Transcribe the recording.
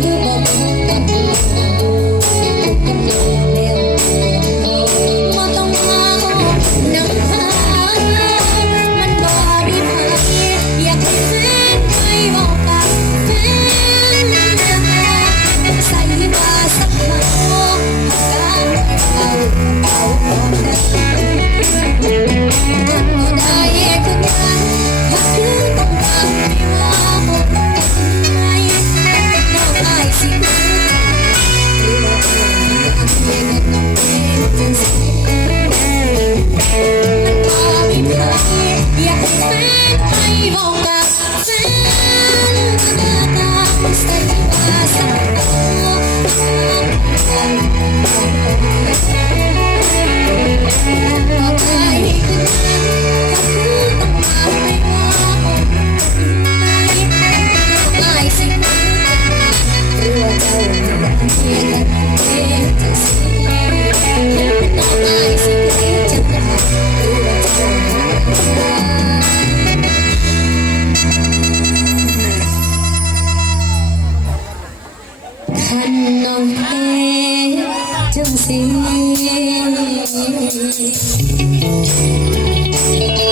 Thank. Música